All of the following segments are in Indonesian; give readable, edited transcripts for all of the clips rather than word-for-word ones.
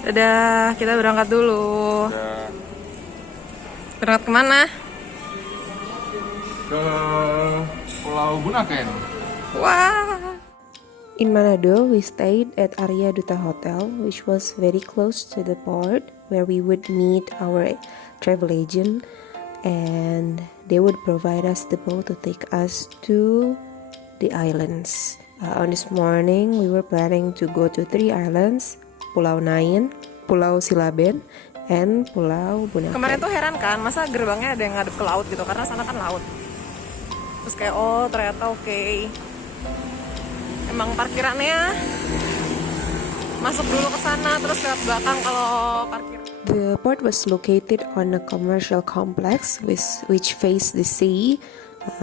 Dadah, kita berangkat dulu. Udah Berangkat kemana? ke Pulau Bunaken. Wah. In Manado, we stayed at Aryaduta Hotel, which was very close to the port where we would meet our travel agent, and they would provide us the boat to take us to the islands. On this morning, we were planning to go to 3 islands: Pulau Nain, Pulau Silaben, and Pulau Bunaken. Kemarin tuh heran kan, masa gerbangnya ada yang ngadep ke laut gitu, karena sana kan laut. Terus kayak, oh ternyata oke. Emang parkirannya masuk dulu ke sana, terus ke belakang kalau parkir. The port was located on a commercial complex which faced the sea.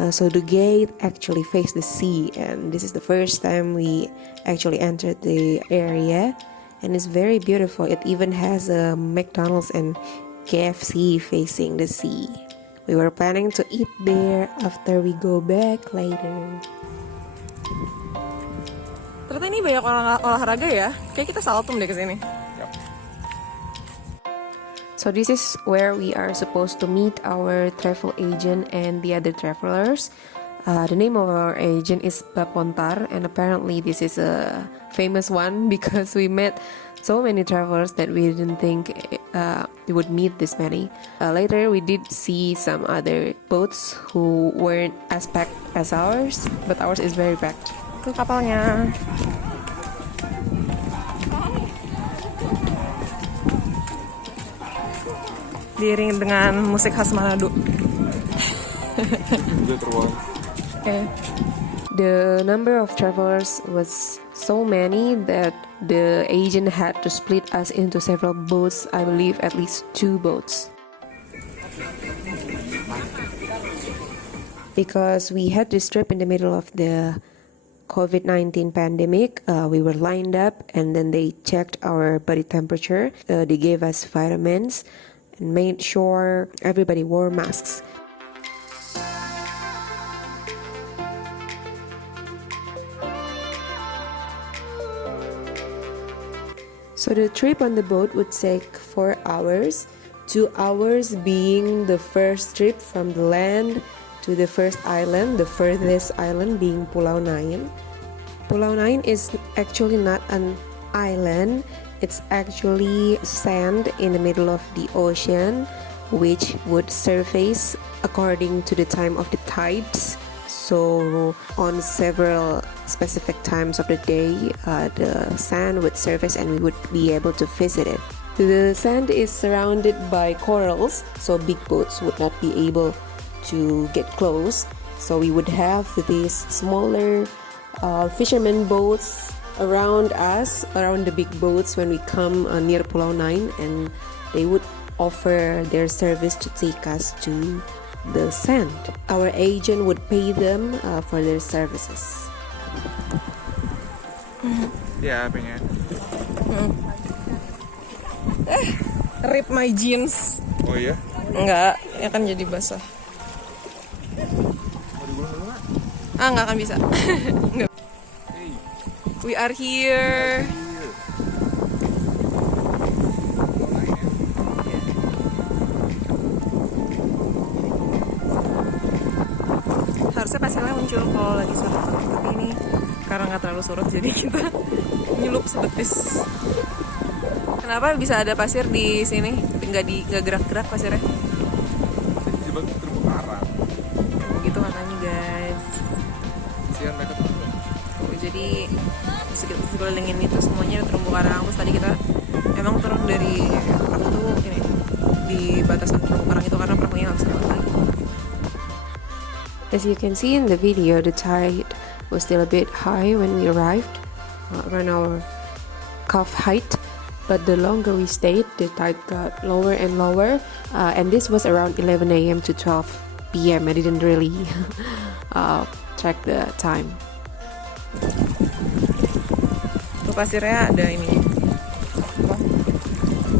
So the gate actually faced the sea, and this is the first time we actually entered the area, and it's very beautiful. It even has a McDonald's and KFC facing the sea. We were planning to eat there after we go back later. Ternyata ini banyak orang olahraga ya. Kayak kita saltum deh ke sini. So this is where we are supposed to meet our travel agent and the other travelers. The name of our agent is Bapontar, and apparently this is a famous one because we met so many travelers that we didn't think we would meet this many. Later we did see some other boats who weren't as packed as ours, but ours is very packed. Ke kapalnya. Diiringi dengan musik khas Manado. Okay. The number of travelers was so many that the agent had to split us into several boats. I believe at least 2 boats. Because we had this trip in the middle of the COVID-19 pandemic, we were lined up, and then they checked our body temperature. They gave us vitamins and made sure everybody wore masks. So the trip on the boat would take 4 hours, 2 hours being the first trip from the land to the first island, the furthest island being Pulau Nain. Pulau Nain is actually not an island, it's actually sand in the middle of the ocean, which would surface according to the time of the tides. So on several specific times of the day, the sand would surface and we would be able to visit it. The sand is surrounded by corals, so big boats would not be able to get close. So we would have these smaller fishermen boats around us, around the big boats when we come near Pulau Nain, and they would offer their service to take us to the sand. Our agent would pay them for their services. Ya, pengen. Rip my jeans. Oh iya? Enggak, ya kan jadi basah. Enggak akan bisa. Enggak. Hey. We are here. Harusnya pasirnya muncul kalau lagi surut, tapi ini karena nggak terlalu surut jadi kita nyelup sebetis. Kenapa bisa ada pasir di sini? Nggak gerak-gerak pasirnya? Jebak terumbu karang. Begitu katanya guys. Kasihan mereka tuh. Jadi sekelilingin itu semuanya terumbu karang. Terus tadi kita emang turun dari perahu tuh ini di batasan terumbu karang itu karena perahunya nggak bisa lewat lagi. As you can see in the video, the tide was still a bit high when we arrived, around our calf height. But the longer we stayed, the tide got lower and lower, and this was around 11 a.m. to 12 p.m. I didn't really track the time. Tuh pasirnya ada ini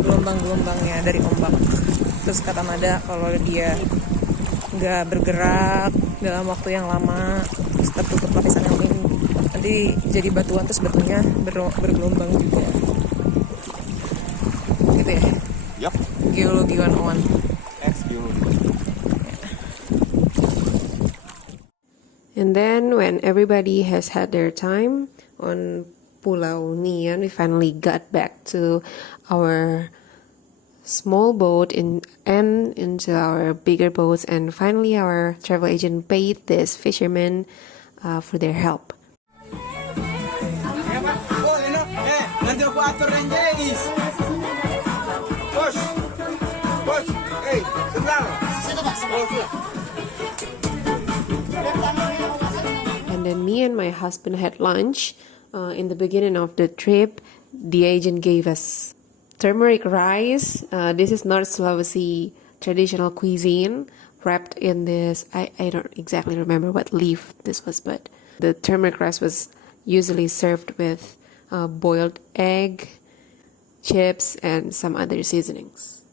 gelombang-gelombangnya dari ombak. Terus kata Mada kalau dia nggak bergerak dalam waktu yang lama, terus tertutup lapisan yang ini, nanti jadi batuan, terus batunya bergelombang juga. gitu ya? Yap. Geologi 101. And then when everybody has had their time on Pulau Nain, we finally got back to our small boat and into our bigger boats, and finally our travel agent paid this fishermen for their help. Nanti aku atur yang jenis. Bos, sebentar. And then me and my husband had lunch. In the beginning of the trip, the agent gave us turmeric rice. This is not Sulawesi traditional cuisine, wrapped in this, I don't exactly remember what leaf this was, but the turmeric rice was usually served with boiled egg, chips, and some other seasonings.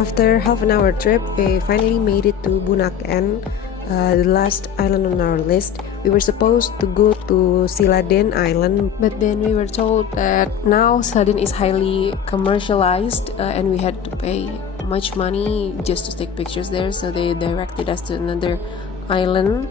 After half an hour trip, we finally made it to Bunaken, the last island on our list. We were supposed to go to Siladen Island, but then we were told that now Siladen is highly commercialized and we had to pay much money just to take pictures there, so they directed us to another island,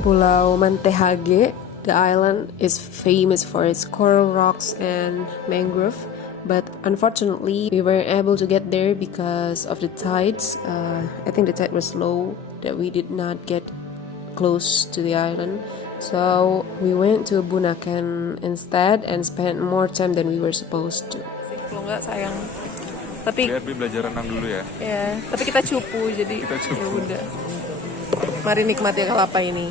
Pulau Mantehage. The island is famous for its coral rocks and mangrove, but unfortunately we weren't able to get there because of the tides. I think the tide was low, that we did not get close to the island, so we went to Bunaken instead and spent more time than we were supposed to. Kalau nggak sayang. Tapi Biar belajar renang dulu ya. ya, tapi kita cupu, jadi Kita cupu. ya udah. Mari nikmati kelapa ini.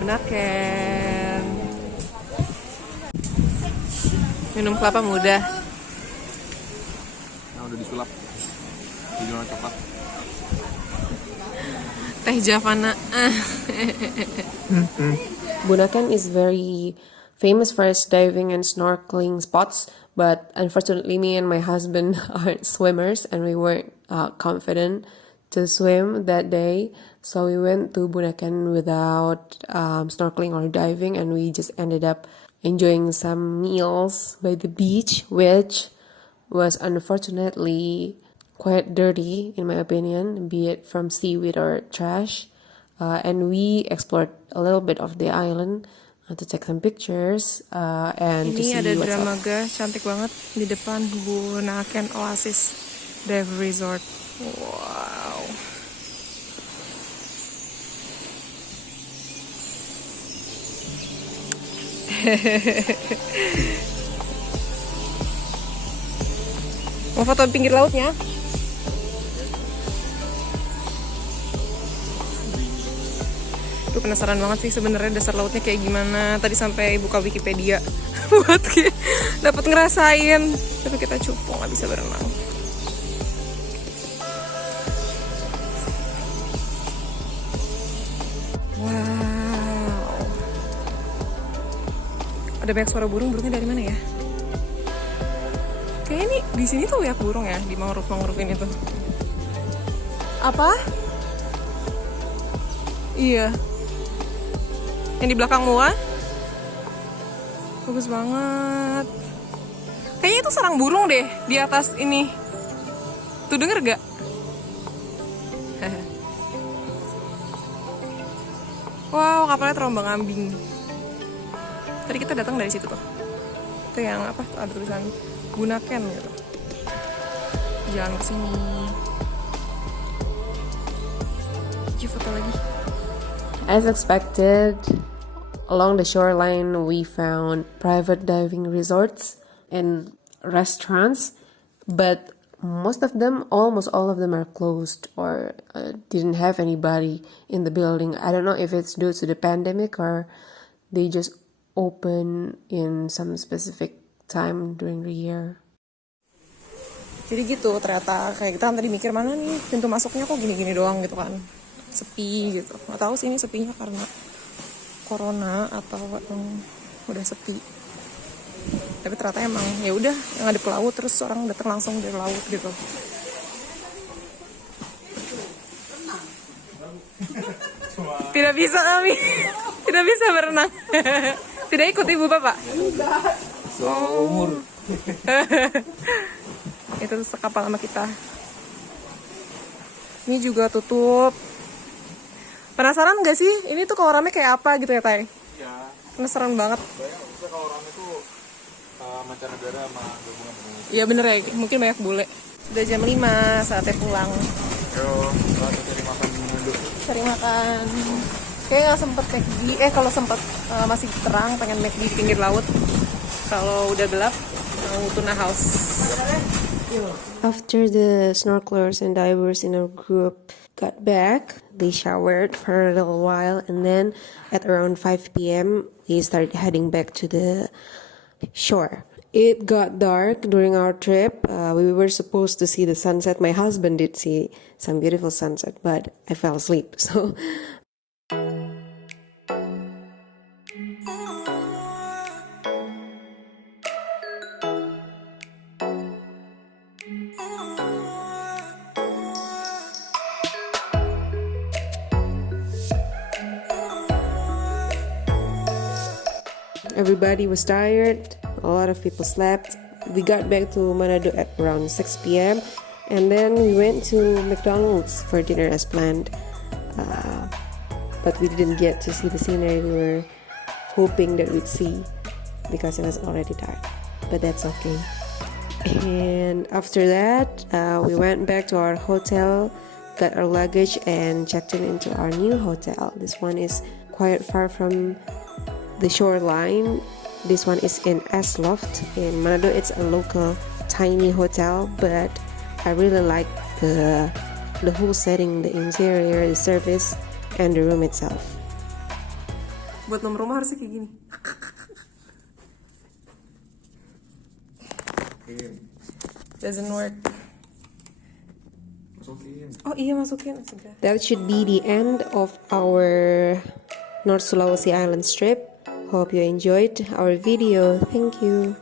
Bunaken. Minum kelapa muda. Nah, udah disulap. Dijual coklat. Teh Javana. Bunaken is very famous for its diving and snorkeling spots, but unfortunately me and my husband aren't swimmers and we weren't confident to swim that day, so we went to Bunaken without snorkeling or diving, and we just ended up enjoying some meals by the beach, which was unfortunately quite dirty in my opinion, be it from seaweed or trash. And we explored a little bit of the island to take some pictures and to see Ini ada what's up. dramaga cantik banget di depan Bunaken Oasis Dive Resort. Wow. Mau foto pinggir lautnya? Tuh penasaran banget sih sebenarnya dasar lautnya kayak gimana. Tadi sampai buka Wikipedia buat dapat ngerasain. Tapi kita cupu nggak bisa berenang. Wow. Ada banyak suara burung. Burungnya dari mana ya? Kayaknya ini di sini tuh banyak burung ya, di mangrove ini tuh. Apa? Iya. Yang di belakang mua? Bagus banget. Kayaknya itu sarang burung deh di atas ini. Tuh denger gak? Wow, kapalnya terombang ambing. Tadi kita datang dari situ tuh. Itu yang apa? Ada tulisan Bunaken gitu. Jalan ke sini. Yuk foto lagi. As expected, along the shoreline we found private diving resorts and restaurants, but almost all of them are closed or didn't have anybody in the building. I don't know if it's due to the pandemic or they just open in some specific time during the year. Jadi gitu ternyata kayak kita tadi mikir mana nih pintu masuknya kok gini-gini doang gitu kan. sepi gitu. Nggak tahu sih ini sepinya karena corona atau udah sepi. Tapi ternyata emang ya udah yang ada ke laut, terus orang datang langsung dari laut gitu. Tidak bisa kami, tidak bisa berenang. Tidak ikut ibu bapak. Seumur. Itu sekapal sama kita. Ini juga tutup. Penasaran gak sih? Ini tuh kalau rame kayak apa gitu ya, Tay? Iya. Penasaran banget. Banyak maksudnya kalau rame tuh mancanegara sama gabungan Indonesia. Iya bener ya, mungkin banyak bule. Sudah jam 5, saatnya pulang. Yo, kita cari makan di Manado. Cari makan. Kayaknya nggak sempet McD. Kalau sempet masih terang, pengen McD di pinggir laut. Kalau udah gelap, mau tuna house. After the snorkelers and divers in our group got back, they showered for a little while, and then at around 5 p.m. we started heading back to the shore. It got dark during our trip. We were supposed to see the sunset. My husband did see some beautiful sunset, but I fell asleep. So everybody was tired. A lot of people slept. We got back to Manado at around 6 p.m. and then we went to McDonald's for dinner as planned. But we didn't get to see the scenery we were hoping that we'd see because it was already dark. But that's okay. And after that, we went back to our hotel, got our luggage, and checked in into our new hotel. This one is quite far from the shoreline. This one is in Loft in Manado. It's a local tiny hotel, but I really like the whole setting, the interior, the service, and the room itself. Buat nomor rumah harusnya kayak gini. Doesn't work. Masukin. Oh iya masukin. That should be the end of our North Sulawesi Island trip. Hope you enjoyed our video. Thank you.